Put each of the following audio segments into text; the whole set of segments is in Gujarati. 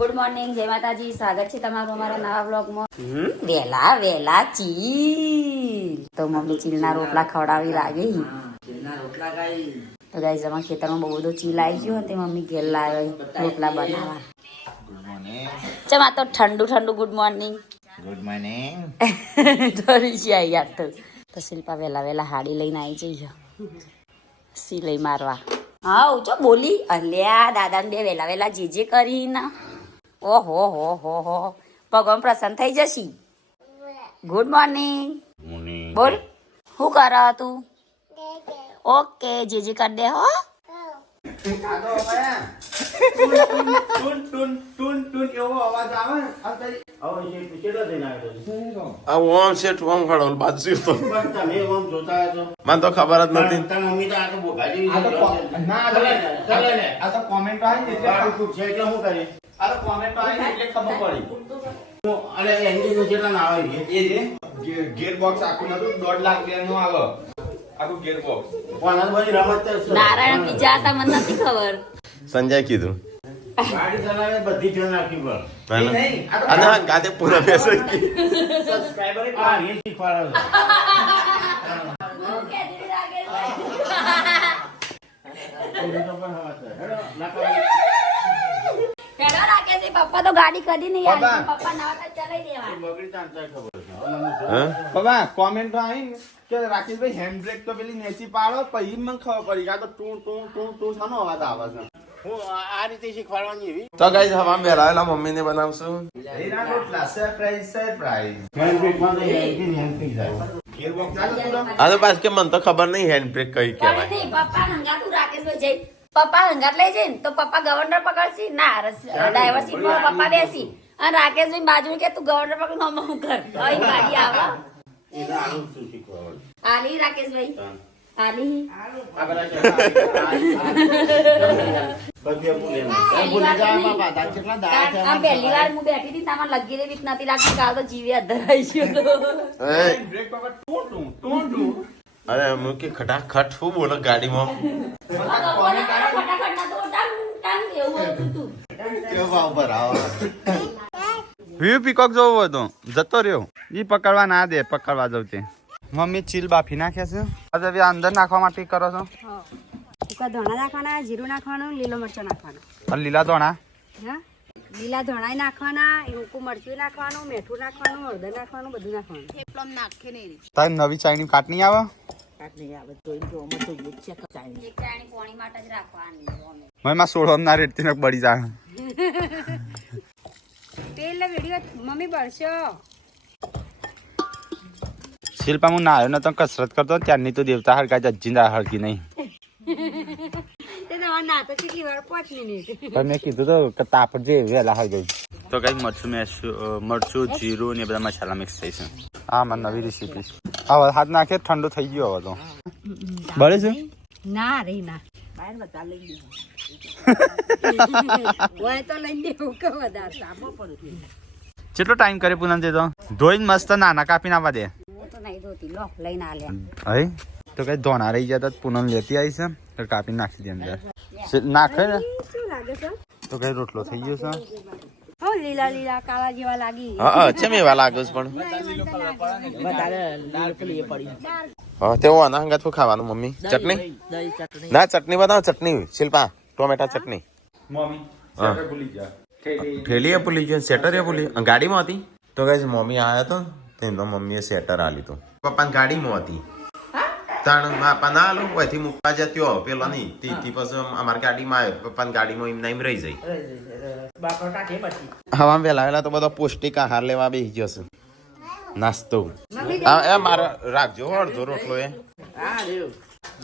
ગુડ મોર્નિંગ, જય માતાજી. સ્વાગત છે તમારું અમારા નવા વ્લોગમાં. વેલા વેલા ચીલ તો મમ્મી ચીલના રોટલા ખવડાવી લાગે. તો ગાઈસ અમારા ખેતરમાં બહુ બધું ચીલ આવી ગયું તે મમ્મી ઘેર લાવે રોટલા બનાવવા. ચમ આ તો ઠંડુ ઠંડુ ગુડ મોર્નિંગ. Good morning. ડરી છે યાર. તો શિલ્પા વેલા વેલા હાડી લઈને આવી જઈએ સિલાઈ મારવા. હા ઉચો બોલી અલ્યા દાદાને બે વેલા વેલા જે કરી ના. ઓહો હો હો હો ભગવાન પ્રસન્ન થઈ જશે. ગુડ મોર્નિંગ બોલ. શું કર તું? ઓકે જે કરી દે હો. મને તો ખબર જ નથી. ગેર બોક્સ આખું નતું 1.5 લાખ નું આવે આખું ગેર બોક્સ. નારાયણ બીજા હતા મને નથી ખબર. સંજય કીધું ગાડી ચલાવે બધી ટ્રેન નાખી પર અને ગાતે પૂરા પૈસા સબસ્ક્રાઇબર આ રીલ શીખવાડે પપ્પા તો ગાડી કદી નહીં આવી. પપ્પા નવા ચલાવી દેવા. બાબા કોમેન્ટ આવી કે રાકેશભાઈ હેન્ડ બ્રેક તો પેલી નેચી પાડો પછી મને ખબર પડી કે આ તો ટૂ ટૂ ટૂ ટૂ શાનો અવાજ આવે છે. હું આ રીતે શીખવાડવાની એવી તો ગાઈસ હવે અમે બેલાવેલા મમ્મીને બનાવશું એના રોટલા સરપ્રાઈઝ હેન્ડ બ્રેક માં હેન્ડ બ્રેક જાય ગિયર બોક્સ ચાલે પૂરો. આ તો પાછ કે મને તો ખબર નહીં હેન્ડ બ્રેક કઈ કહેવાય. પપ્પા હંગાતું રાકેશભાઈ જઈ પપ્પા હંગાત લઈ જઈને તો પપ્પા ગવર્નર પકડશી ના ડ્રાઈવર સીટમાં પપ્પા બેસી અને રાકેશભાઈ બાજુ કે તું ગવર્નર પકડ હું કર અહીં ગાડી આવે. એના આનું શું શીખવાડે આલી રાકેશભાઈ આલી પહેલી વાર હું બેઠી હતી તામાં લગી રે બીક નથી લાગતી. કાલ તો જીવે અધરાઈ ગયો. બ્રેક પકડ ટૂ ટૂ ટૂ ટૂ. અરે હું કે ખટાખટ શું બોલો ગાડીમાં. ફટાફટ ના તો ટાંગ ટાંગ એવું હતું તું. વ્યુ પીકોક જોવો હતો જતો રહ્યો. ઈ પકડવા ના દે, પકડવા જવું તે. મમ્મી ચીલ બાફી નાખ્યા છે. હવે અંદર નાખવા માટે કરો છો? ધોણા નાખવાના, જીરું નાખવાનું, લીલો મરચો નાખવાનો. અને લીલા ધોણા હા લીલા ધોણા નાખવાના, સૂકું મરચું નાખવાનું, મીઠું નાખવાનું, હળદર નાખવાનું, બધું નાખવાનું. તારી નવી ચાઈની કાટ નહીં આવે? એક ચાણી પોણી માટે જ રાખવાની. મને માં સોળો ના રેટથી ને બળી જાય. તેલ વિડીયો મમ્મી બળશો. શિલ્પા હું નાયો ને તો કસરત કરતો ત્યારની તો દેવતા હડકા જજીંદા હડકી નહીં. તે તમારે ના તો કેટલી વાર 5 મિનિટ. પણ મેં કીધું તો કે તાપડ જે વહેલા હળ ગઈ. તો કઈ મરચું જીરું ને બધા મસાલા મિક્સ થઈ છે. હા મને નવી રેસીપી. હવે હાથ નાખે ઠંડુ થઈ ગયો હવે તો બળે છે. ના રે ના બહાર બધા લઈ ગયો હોય તો લઈ દેવું કે વધારે સામો પડે. કેટલો ટાઈમ કરે પૂનમ તે તો ધોઈને મસ્ત નાના કાપીને આવવા દે. તો નહીં ધોતી લો લઈને આલ્યા. હવે તો કઈ ધોના રહી ગયા તો પૂનમ લેતી આવી છે તો કાપીને નાખી દે અંદર. નાખે ને શું લાગે છે? તો કઈ રોટલો થઈ ગયો છે. હો લીલા લીલા કાળા જેવા લાગી. હા ચેમ એવા લાગે છે પણ હા તેવું આના હંગાત શું ખાવાનું મમ્મી? ચટણી ના ચટણી બનાવો. ચટણી શિલ્પા ટોમેટા ચટણી. મમ્મી સેટર ભૂલી જા. ઠેલી એ ભૂલી ગયો, સેટર એ ભૂલી ગાડીમાં હતી. તો કઈ મમ્મી આવ્યા તો તેનો મમ્મીએ સેટર આ લીધું. પપ્પાની ગાડીમાં હતી તાણ પપ્પા ના આલું અહીંથી મૂકવા જત્યો પેલો નહીં તી પછી અમારી ગાડીમાં આવ્યો. પપ્પાની ગાડીમાં એમ એમ રહી જાય. હવા વહેલા વહેલા તો બધો પૌષ્ટિક આહાર લેવા બેસી જશે. નાસ્તો એ મારે રાખજો અડધો રોટલો એ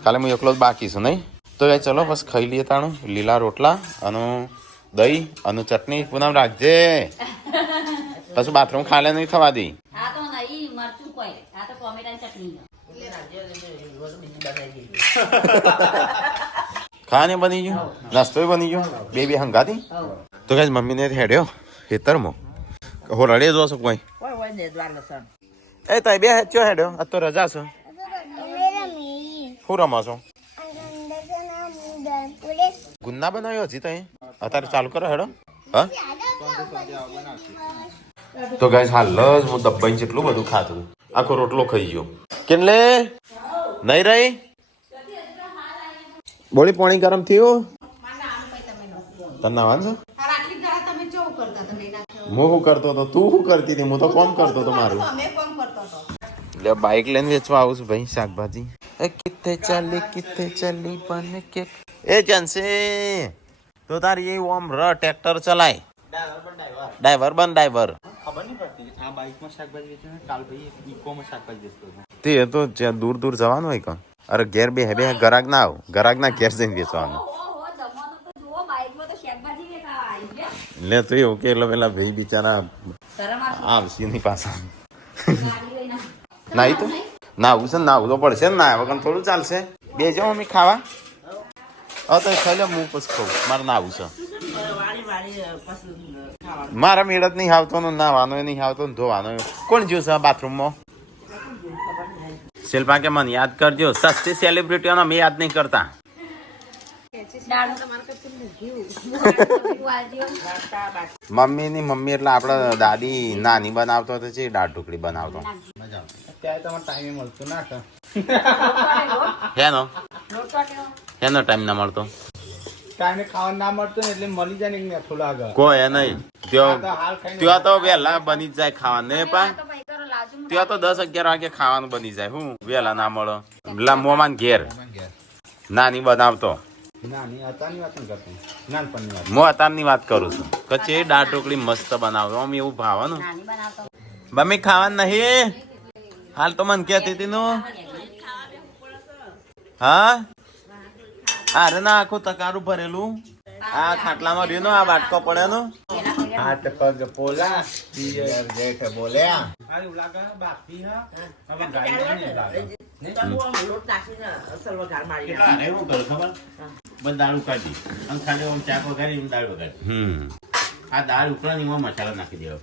કાલે હું એકલો જ બાકી છું નહીં. તો એ ચલો બસ ખાઈ લઈએ તાણું લીલા રોટલા અને દહીં અને ચટણી. પૂનમ રાખજે પછી બાથરૂમ ખાલે નહીં થવા દે. આ તો નહીં મરચું કોઈ આ તો ટોમેટાની ચટણી. ખાને બની ગયું, નાસ્તો બની ગયો, બે હંગાતી. તો કઈ મમ્મીને હેડ્યો ખેતરમાં હો રડે જો છો કોઈ એ તો બે ચો હેડ્યો આ તો રજા છે. શું રમો છો? ગુન્ના બનાવ્યો હજી તો અત્યારે ચાલુ કરો હેડો. હા તો ગાઈસ હાલ જ હું દબાઈને જેટલું બધું ખાધું આખો રોટલો ખાઈ ગયો કેટલે નહીં રહી બોલી પાણી ગરમ થયું તને નાવાનું હું શું કરતો હતો તું શું કરતી હતી હું તો કોમ કરતો હતો મારું એટલે બાઇક લઈને વેચવા આવું છું ભાઈ શાકભાજી એ કિત્તે ચાલી બન કે એ ચાંસે તો તારી એ ઓમ ટ્રેક્ટર ચલાય ડ્રાઈવર બન ડ્રાઈવર ખબર નહીં પડતી આ બાઇકમાં શાકભાજી વેચે ને કાલ ભાઈ ઇકોમાં શાકભાજી વેચતો હતો તે તો જ્યાં દૂર દૂર જવાનું હોય કાં અરે ઘેર બે ગરાક ના આવ ગરાક ના ઘેર જઈને વેચવાનું એટલે તો એવું કે એટલે પેલા ભાઈ બિચારા આવશે નહીં પાછા નાઈ તો નાવું છે ને નાવું તો પડશે ને ના વગર થોડું ચાલશે બે જાઓ મમ્મી ખાવા હવે તો ખાઈ લે હું પછી ખાઉં મારે નાવું છે મારા મેળ જ નહીં આવતો ને નાવાનો નહીં આવતો ને ધોવાનો કોણ જ્યું છે બાથરૂમમાં શિલ્પા કે મને યાદ કરજો સસ્તી સેલિબ્રિટીઓને અમે યાદ નહીં કરતા મમ્મી એટલે આપડે દાદી નાની બનાવતો હતો છે દાળ ઢોકળી બનાવતો અત્યારે તમારે ટાઈમે મળતું ના કે એનો ટાઈમ ના મળતો ટાઈમે ખાવાનું ના મળતું ને એટલે મળી જાય ને મેઠું લાગે કોઈ એ નહીં ત્યાં તો વહેલા બની જ જાય ખાવાનું નહીં પા ત્યાં તો 10-11 વાગે ખાવાનું બની જાય હું વહેલા ના મળો પેલા મોમાન ઘેર નાની બનાવતો નાની અત્યારની વાત નહીં કરતો નાનપણની વાત હું અત્યારની વાત કરું છું કચે દાળ ઢોકળી મસ્ત બનાવતો આમ એવું ભાવવાનું મમ્મી ખાવાનું નહીં હાલ તો મને કહેતી હતી નું હા અરે ના આખું તકારું ભરેલું આ ખાટલામાં રહ્યું આ વાટકો પડેલો હાથ પગ પોલા પિયર જેઠ બોલ્યા અરે લાગે બાકી હા હવે ગાડી લાગે દાળ ઉકાળી અને ખાલી આમ ચાક વગાડી દાળ વગાડી આ દાળ ઉકળાની એમાં મસાલો નાખી દેવા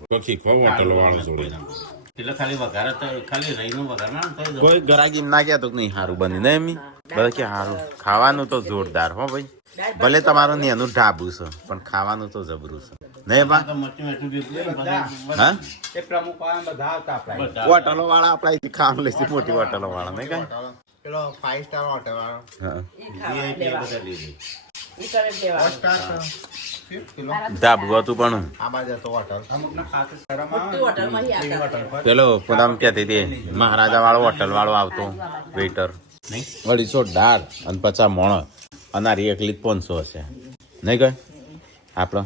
એટલે ખાલી વઘાર તો ખાલી રહીનો વઘાર ના કોઈ ગરાગી ના કહેતો નહીં સારું બની ને એમ બધા કે સારું ખાવાનું તો જોરદાર હો ભાઈ ભલે તમારું ને એનું ઢાબુ છે પણ ખાવાનું તો જબરું છે નહીં બા મરચું એટલું હા એ પ્રમુખ બધા આવતા આપણા હોટલો વાળા આપણા ખાવાનું લઈશું મોટી હોટલો વાળા નહીં કઈ પેલો 5 સ્ટાર હોટલ વાળો ઢાબુ હતું પણ આ બાજુ તો હોટલ અમુક ના ખાતે શરમ પેલો પોતામ કહેતી હતી મહારાજા વાળો હોટલ વાળો આવતો વેઇટર વળી સો દાળ અને 50 મોણ અનારી એકલી 500 હશે નહીં કઈ આપણો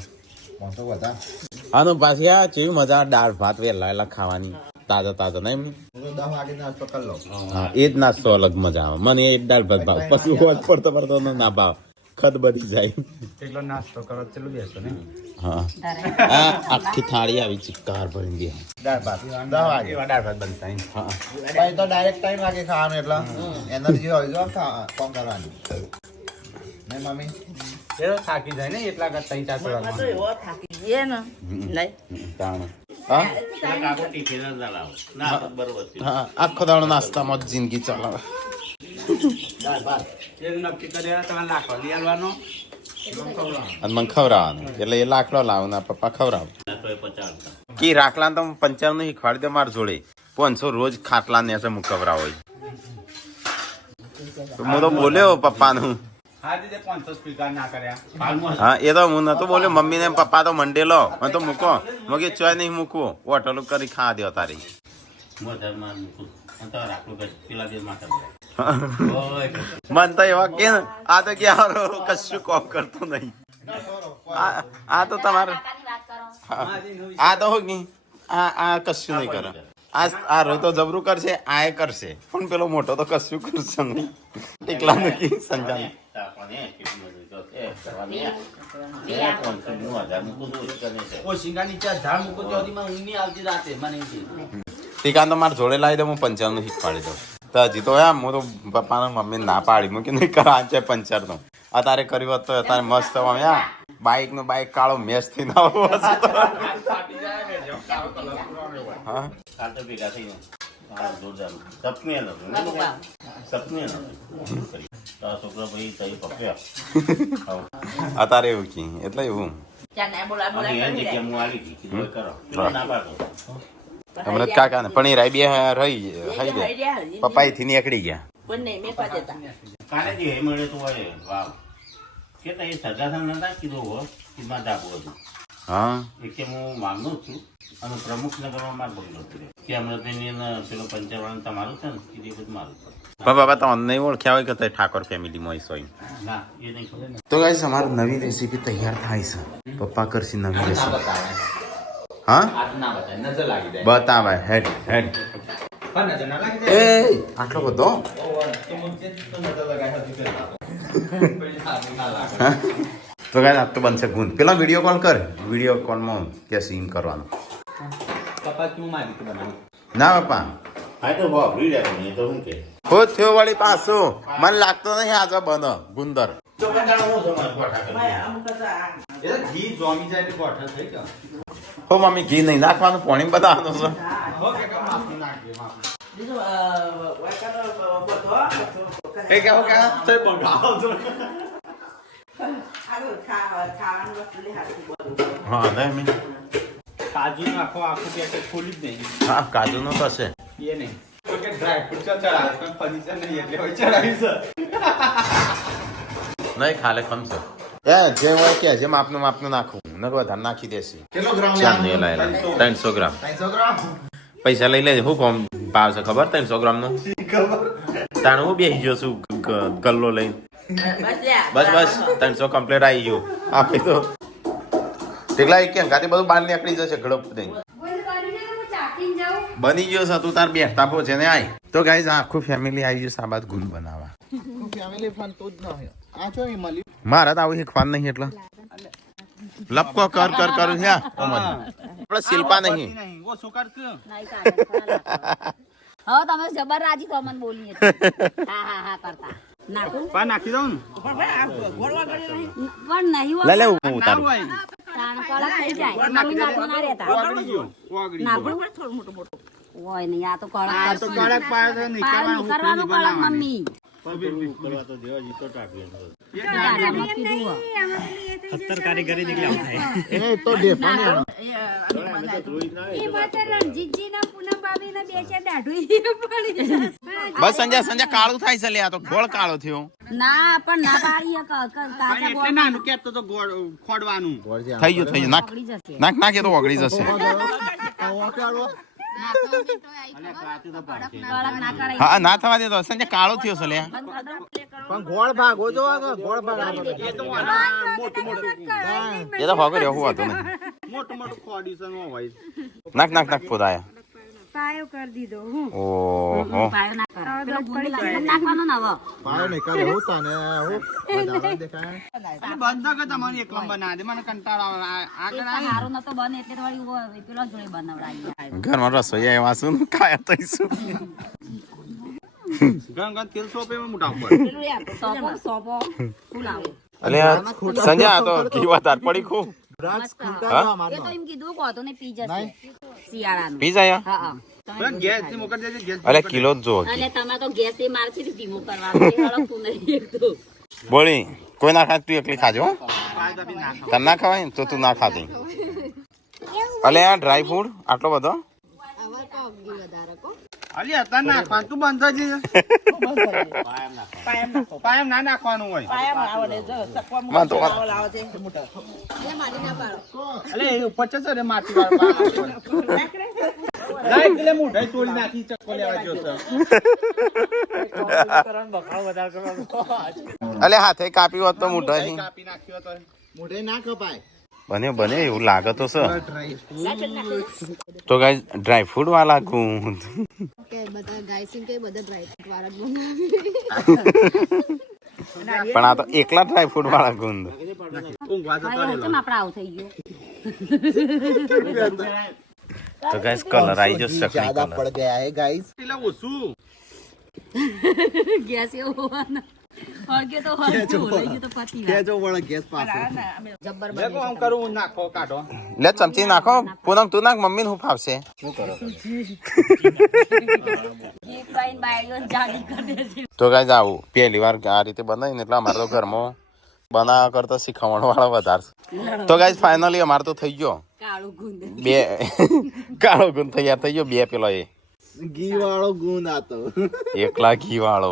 આનું પાછી આ કેવી મજા દાળ ભાત વેલા ખાવાની તાજા નહીં 10 વાગે નાસ્તો કરી લો હા એ જ નાસ્તો અલગ મજા આવે મને એ દાળ ભાત ભાવ પછી હોત પડતો ના ભાવ ખદ બની જાય એટલો નાસ્તો કરો ચલો બેસો ને હા આ આખી થાળી આવી ચિક્કાર ભરી દે દાળ ભાત 10 વાગે દાળ ભાત બનતા હા ભાઈ તો ડાયરેક્ટ ટાઈમ વાગે ખાવાનું એટલે એનર્જી હોય જો કોમ કરવાની નહીં મમ્મી એ તો થાકી જાય ને એટલા કરતા 3-4 આખો દાડો નાસ્તામાં જ જિંદગી ચલાવે નક્કી કર્યા તમારે લાખો લઈ આવવાનો અને મને ખવડાવવાનું એટલે એ લાકડો લાવ ના પપ્પા ખવડાવ કી રાખલા તો 55 નહીં ખવાડી દે માર જોડે 500 રોજ ખાટલા ને હું ખવડાવ હોય હું તો બોલ્યો પપ્પાનું હા દીદે 500 સ્પીકર ના કર્યા હા એ તો હું નતો બોલ્યો મમ્મી ને પપ્પા તો મંડેલો મને તો મૂકો મગે ચોય નહીં મૂકવો હોટલ કરી ખા દો તારી મન તો એવા કે આ તો કે કશું કોમ કરતો નહીં આ તો તમારે આ તો હો આ કશું નહીં કરે આ રોય તો જબરું કરશે આ એ કરશે પણ પેલો મોટો તો કશું કરશે નહીં એકલા નથી સંજાને ઓશિંગા નીચે ઝાડ મૂકો ત્યાંથી મને ઊંઘ નહીં આવતી રાતે મને ટીકાન તો મારે જોડે લાવી દે હું 55 શીખવાડી દઉં તો હજી તો એમ હું તો પપ્પાને મમ્મી ના પાડી મૂકી નહીં કરા છે 55 નો અત્યારે કર્યું હોત તો અત્યારે મસ્ત બાઈક નો બાઈક કાળો મેચ થઈ ના હા કાલ તો ભેગા થઈ જોરદાર સપનું છોકરા ભાઈ તઈ પપ્યા અત્યારે એવું કી એટલે એવું અને એ જગ્યા હું આવી હતી કીધું હવે કરો પેલો ના પાડતો હમણાં કાકા ને પણ એ બે રહી જાય પપ્પા થી નીકળી ગયા કાલે જે એ મળે તો હોય વાવ કેટલા એ સગાસન નતા કીધું હો કીધું ધાબો હતું હા એ કે હું માંગુ જ છું અને પ્રમુખ નગરમાં માર બગડો કર્યો કે હમણાં તેની પેલો પંચરવાળા તમારું છે ને કીધું બધું મારું છે. પણ બાબા તમને નહીં ઓળખ્યા હોય કે તે ઠાકોર ફેમિલીમાં હોય ના એ નહીં ખબર તો ગાઈસ અમારી નવી રેસીપી તૈયાર થાય છે પપ્પા કરશે નવી રેસીપી હા બતાવે હેડ હેડ એ આટલો બધો તો ગાઈસ આ તો બનશે ગુંદ પેલા વિડીયો કોલ કર વિડીયો કોલમાં કે સીન કરવાનું ના પપ્પા હા તો વાપરી રહ્યા તમે તો શું કે હો થયો વળી પાછું મને લાગતો નહીં આજે બન ગુંદર તો કંટાળો હું સમજ ગોઠા કરી ઘી જોમી જાય એટલે ગોઠા થઈ ગયા. હો મમ્મી ઘી નહીં નાખવાનું પાણી બતાવવાનું છે હો કાકા માફી નાખજે, માફી. એ કહો કે તે બગાડો છો. હા નહીં મેં કાજુ નાખો આખું પેકેટ ખોલી જ નહીં. હા કાજુનો તો હશે એ નહીં તો કે ડ્રાય ફ્રૂટ ચડાવે પણ ફર્નિચર નહીં એટલે હવે ચડાવી છે. નહીં ખાલે ખમશે એ જે હોય કે જે માપનું નાખવું ન વધારે નાખી દેશે કેટલો ગ્રામ ચાલ નહીં લાય 300 ગ્રામ 300 ગ્રામ પૈસા લઈ લેજે હું કોમ ભાવ છે ખબર 300 ગ્રામ નો ખબર તાણ હું બેસી ગયો છું ગલ્લો લઈને બસ 300 કમ્પ્લીટ આવી ગયો આપી તો ટેકલા એક કેમ ગાતી બધું બહાર નીકળી જશે ગળપ નહીં બની ગયો છે તું તાર બેઠતા પહોંચે ને આય તો ગાઈઝ આખું ફેમિલી આવી ગયું સાબાદ ગુંદ બનાવવા ફેમિલી ફન તો જ ન હોય આ જો એ મળી મારા તો આવું શીખવાનું નહીં એટલે લપકો કર કરું છે આપણે શિલ્પા નહીં નહીં ઓ સુકાર કે હવે તમે જબર રાજી તો મને બોલીએ હા હા હા કરતા નાખું પા નાખી દઉં ને પણ નહીં લે લે હું ના ઉતારું હોય તાણ કડક થઈ જાય મમ્મી નાખવા ના રહેતા ઓગળી ગયો ઓગળી ગયો નાખું હોય નહીં આ તો કડક આ તો કડક પાયો તો નહીં પાયો નહીં કરવાનું કડક મમ્મી કરવા તો દેવા જીતો ટાંકી અંદર. દાદામાં કીધું હો. એ તો દે પણ બસ સંજય કાળું થાય છે લે આ તો ગોળ કાળો થયો ના પણ ના પાડીએ કાચા એટલે ગોળ નાનું કેતો તો ગોળ ખોડવાનું થઈ ગયું નાખ પકડી જશે નાખ એ તો ઓગળી જશે અને કાચું તો પાડશે. કડક ના કરાય હા ના થવા દે તો સંજય કાળો થયો છે લે પણ ગોળ ભાગો જો ગોળ ભાગ એ તો મોટું મોટું એ તો હોગર એવું હતું નહીં મોટું મોટું ખોડી છે નો હોય નાખ પોદાયા પાયો કરી દીધો હું ઓહો પાયો ના કરો પેલો ગુંદી લાવીને નાખવાનો ને હવે પાયો નહીં કરે હું તને હું વધારે દેખાય બંધ કે તમને એકલમ બના દે મને કંટાળો આવે આગળ આવી સારું નતો બને એટલે તો વળી પેલો જોડે બનાવડાવી ઘરમાં રસોઈ એવા શું ખાયા તઈશું ગણ ગણ તેલ સોપે માં મોટા ઉપર સોપો ફૂલાવો અલે સંજય આ તો ઘી વધારે પડી ખૂબ એ તો એમ કીધું કહો ને પી જશે શિયાળાનું પી જાય હા હા પણ ગેસ થી મોકલ દેજે ગેસ અલે કિલો જ જો એટલે તમે તો ગેસ એ મારથી ધીમું કરવાનું એ હળગતું નહીં એક તો બોલી કોઈ ના ખાય તું એકલી ખાજો હો. પાય દબી નાખ તને ના ખવાય ને તો તું ના ખાતી અલે આ ડ્રાય ફૂડ આટલો બધો અલી હતા નાખવાનું તું બંધ જ પાયમ ના નાખવાનું હોય માં તો અલે એ ઉપર છે રે માટી વાળા લાઈક એટલે મુઢાઈ તોડી નાખી ચક્કો લેવા ગયો છે અલે હાથે કાપી હોત તો મોઢાથી કાપી નાખ્યો તો મુઢાઈ ના કપાય બને એવું લાગે તો છે તો ગાઈસ ડ્રાય ફ્રૂટ વાળા ગુંદ પણ આ તો એકલા ડ્રાય ફ્રૂટ વાળા ગુંદ ઊંઘવા જતો હવે કેમ આપણે આવું થઈ ગયું તો ગાઈસ કલર આવી જશે ચકલી કલર પડ ગયા હે ગાઈસ પેલા ઓછું ગેસ એવો હોવાનો હળગે તો હળગું લઈ ગયું તો પતી વાત. જો વળ ગેસ પાછો જબ્બર દેખો આમ કરું નાખો કાઢો લે ચમચી નાખો પૂનમ તું નાખ મમ્મી ને હું ફાવશે ઘી ખાઈને બાયડીઓને જાડી કરી દેશે. તો ગાઈસ આવું પહેલી વાર આ રીતે બનાવીને એટલે અમારે તો ઘરમાં બનાવવા કરતા શીખવણ વાળા વધારે. તો ગાઈસ ફાઇનલી અમાર તો થઈ ગયો કાળું ગુંદ. બે કાળો ગુણ તૈયાર થઈ ગયો. બે પેલો એ ઘી વાળો ગુણ આતો. એકલા ઘી વાળો,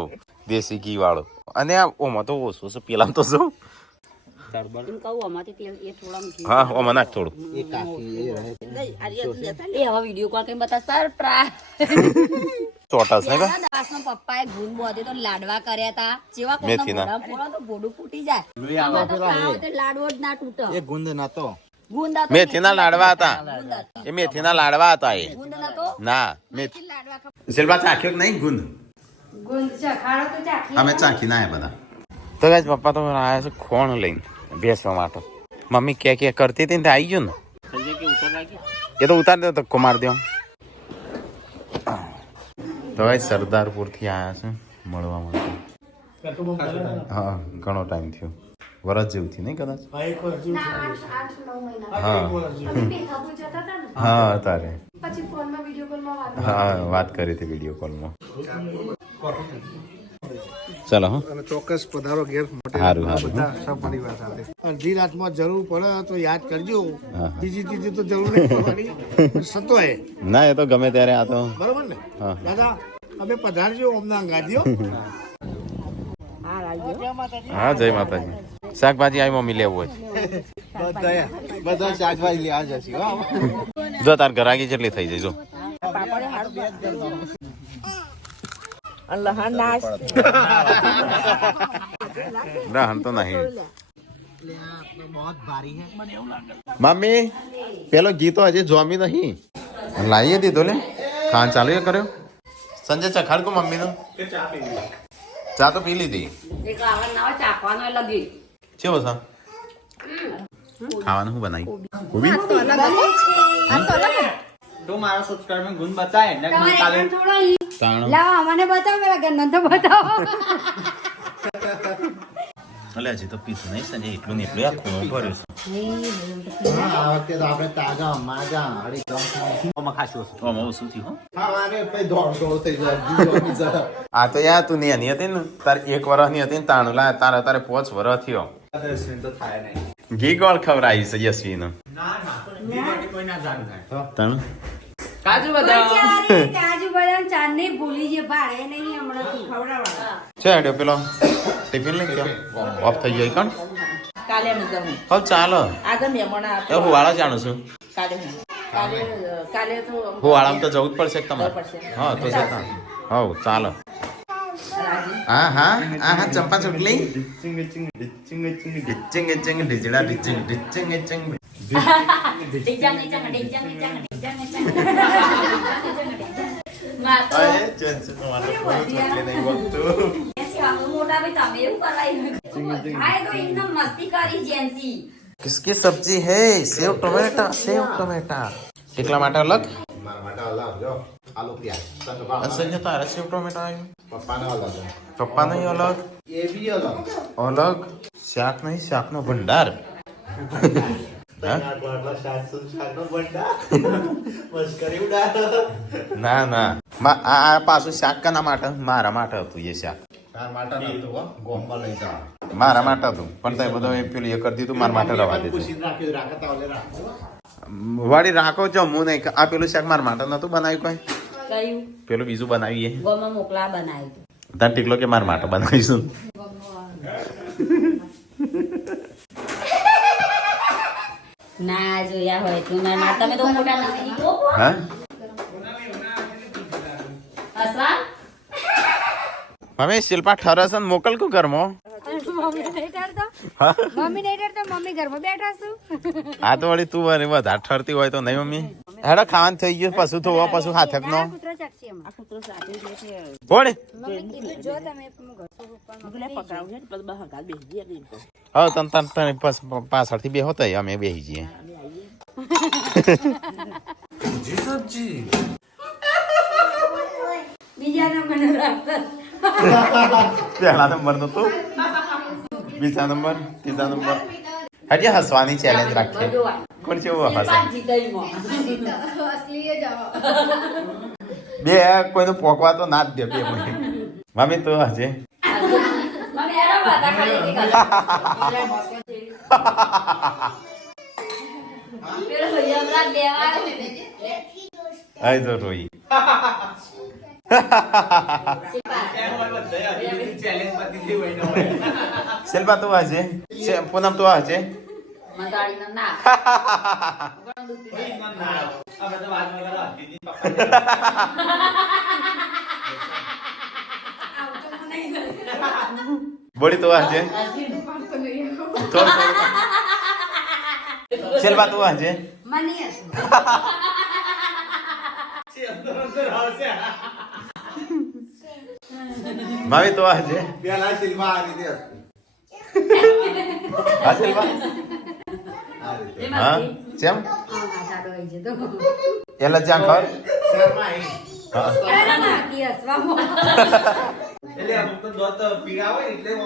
દેશી ઘી વાળો. અને આ ઓમાં તો ઓછું છે, પેલા તો શું એમ કહું આમાંથી તેલ એ થોડા મૂકી. હા ઓમાં નાખ થોડું. એ કાકી એ રહે. એ હવે વિડીયો કોલ કરીને બતા સરપ્રાઈઝ. ચોટાસ ને કા દાસનો પપ્પાએ ગુંદ બોધે તો લાડવા કર્યા હતા. જેવા કોના મેથીના. મોઢામાં ફોડો તો બોડું ફૂટી જાય. આમાં તો ખાઓ તો લાડવો જ ના તૂટે. એ ગુંદ નતો. ગુંદ હતો. મેથીના લાડવા હતા. એ મેથીના લાડવા હતા એ. ગુંદ નતો. ના મેથી લાડવા સિલવા ચાખ્યો કે નહીં ગુંદ? ગુંદ ચખાડો તો ચાખી. અમે ચાખી ના બધા. તો ગાઈસ પપ્પા તો આવ્યા છે ખોણ લઈને બેસવા માટે. મમ્મી કે કરતી હતી ને આવી ગયો ને. એ તો ઉતાર દો, ધક્કો માર દો. તો ગાઈસ સરદારપુર થી આવ્યા છે મળવા માટે. હા ઘણો ટાઈમ થયો, વરસ જેવું થયું નહીં કદાચ. હા તારે હા વાત કરી હતી વિડીયો કોલમાં. ચલો હો ચોક્કસ પધારો ઘેર. સારું સારું. સપરિવાર સાથે અડધી રાતમાં જરૂર પડે તો યાદ કરજો. હા. બીજી ત્રીજી તો જરૂર નહીં પડવાની. સતો હે ના એ તો ગમે ત્યારે આ તો બરોબર ને હા. દાદા અમે પધારજો અમના ગાદીઓ. હા જય માતાજી. શાકભાજી આવી મમ્મી લેવું હોય બધા શાકભાજી લેવા જશે. જો તાર ઘરાકી જેટલી થઈ જાય જો. રહન તો નહીં. મમ્મી પેલો ગીતો હજી જોમી નહીં લાવીએ દીધો લે. ખાન ચાલુ કર્યો. સંજય ચખાડ કો મમ્મી નું ચા તો પી લીધી. એક આવા નવા ચાખવાનો લગી. કેવો છે ખાવાનું? શું બનાવી? કોબી. તો મારા સબસ્ક્રાઇબર ગુણ બતાય ને ગુણ કાલે તાણો લાવો અમને બતાવો પેલા ઘરના તો બતાવો. અલે હજી તો પીશું નહીં સંજય. એટલું ને એટલું આ ખૂણો ભર્યો છે. આ વખતે તો આપણે તાજા માજા હળી આમાં ખાશું તો આમાં ઓછું થયું હો. ખાવાને પછી દોડ થઈ જાય. આ તો યાર તું નાની હતી ને તાર 1 વર્ષની હતી ને તાણું લા તારે 5 વર્ષ થયો. તો થાય નહીં. ઘી ગોળ ખવડાવી છે યશવી નું. કોઈ ના જાણ થાય. તાણું કાજુ બદામ કાજુ બદામ ચાંદની ભૂલી જે ભાડે નહીં હમણાં ખવડાવવા. છે હેડ્યો પેલો ટિફિન લઈ ગયો ઓફ થઈ જાય કણ. કાલે અમે જવું હવે ચાલો આજે મહેમાન એ હું વાળા જાણું છું. કાલે કાલે કાલે તો હું વાળામાં તો જવું જ પડશે કે તમારે? હા તો જતા હવ ચાલો. હા હા હા હા ચંપા ચોટલી ડિચિંગ ડિચિંગ ડિજડા ડિચિંગ ડિચિંગ ડિચિંગ. ડીજang ડીજang ડીજang ડીજang ડીજang ડીજang. માં તો અરે જેન્સ તમારે કોઈ ચોટલી નહીં બોલતું. એસી વાળું મોટા ભાઈ તમે એવું કરાયું. આય તો એકદમ મસ્તી કરી જેન્સી. किसकी सब्जी है? सेव टमाटर. सेव टमाटर એકલા માટે અલગ. મારા માટે અલગ જો આલુ પ્યાજ. અસલ તારા સેવ ટમાટર આવ્યું. પપ્પાને અલગ. પપ્પા નહીં અલગ. એ બી અલગ. અલગ શાક નહીં, શાકનો ભંડાર. ના ના આ પાછું શાક કના માટે? મારા માટે હતું એ શાક. તાર માટે નતું હો, ગોમમાં લઈ જા. મારા માટે હતું પણ તે બધું પેલું એ કરી દીધું. મારા માટે રવા દીધું. પૂછીને રાખ્યું રાખતા ઓલે રાખો. વાળી રાખો જમવું નહીં. આ પેલું શાક મારા માટે નતું બનાવ્યું કોઈ. કયું પેલું બીજું બનાવીએ ગોમાં મોકલા બનાવ્યું. તાર ટીકલો કે મારા માટે બનાવીશું. ના જોયા હોય તું ના તમે તો મોટા નથી. હા હસવા મમ્મી શિલ્પા ઠરસ મોકલ કો ઘરમાં. મમ્મી નહીં ડરતો. મમ્મી નહીં ડરતો. મમ્મી ઘરમાં બેઠા છું. આ તો વળી તું વળી વધારે ઠરતી હોય તો નહીં મમ્મી. હેડો ખાવાનું થઈ ગયું. પશુ થવો પશુ હાથક નો કૂતરો ચાકશે એમાં. આ કૂતરો સાથે છે બોલ. મમ્મી કીધું જો તમે હું ઘર છું ઉપર પેલા પકડાવ છે પછી બહાર ગાલ બેસી જઈએ એટલે તો હા તન પાછળથી બે હોતા અમે બેસી જઈએ. બીજા નંબરનો રાખતો. પહેલા નંબર નો તું, બીજા નંબર, ત્રીજા નંબર. હજી હસવાની ચેલેન્જ રાખીએ. કોણ છે એવું હસે? બે કોઈનું પોકવા તો ના જ દે. બે મમ્મી તું હશે. મમ્મી એડો બધા ખાલી પેલો યમરાજ દેવા આય તો રોઈ શિલ્પા તું આજે પૂનમ તું આજે મગાડીને ના બોડી તું આજે શિલ્પા તું આજે મને માવી તું આજે પેલા શિલ્પા આ રીતે હતી. હા શિલ્પા હા ચેમ સારો હોય છે તો એલા જ્યાં ખર હા નાખી હસવામાં એટલે અમુક તો દોત પીડા હોય એટલે આમ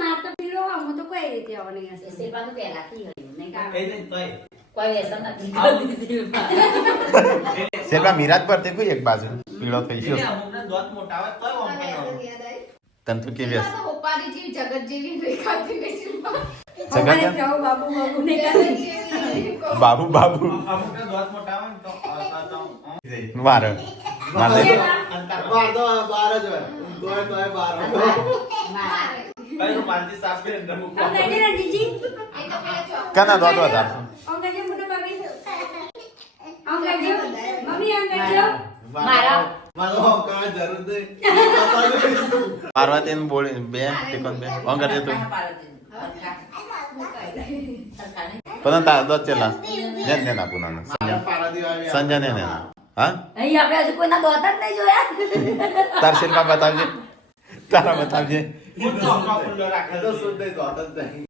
માર તો પીરો હું તો કોઈ રીતે આવો નહીં હશે શિલ્પાનું પહેલાથી હતું નહીં કામ એ નહીં તોય કોઈ વ્યસન નથી કરતી શિલ્પા શિલ્પા મિરાજ પરથી કોઈ એક બાજુ પીળો થઈ એટલે ગયો અમુક ના દોત મોટા હોય તોય આમ કરવાનું. તને તું કેવી હશે પપ્પાની જેવી જગત જેવી દેખાતી નહીં શિલ્પા. જગત જાઓ બાબુ બાબુ ને કરે બાબુ બાબુ અમુક ના દોત મોટા હોય ને તો વાર માર લે બાર તો બાર જ હોય તોય બાર હોય. કઈ નું માનથી સાફ કરીને અંદર મૂકવા. અંગજે રંજીજી એ તો પેલા ચોક કના દોત વધાર અંગજે મને બાબી અંગજે મમ્મી અંગજે મારા મારો હોકવા જરૂર નહીં. પાર્વતી બોલ બે ટીકન બે ઓન કરજે તું પણ તા દોત ચલા જેન ને ના પુના પારાદી આવી સંજય ને ને હા અહીં આપણે હજુ કોઈના દોત જ નહીં જોયા તાર શિલ્પા બતાવજે તારા બતાવજે હું તો હોકવા ખુલ્લો રાખે તો સુધ નહીં દોત જ નહીં.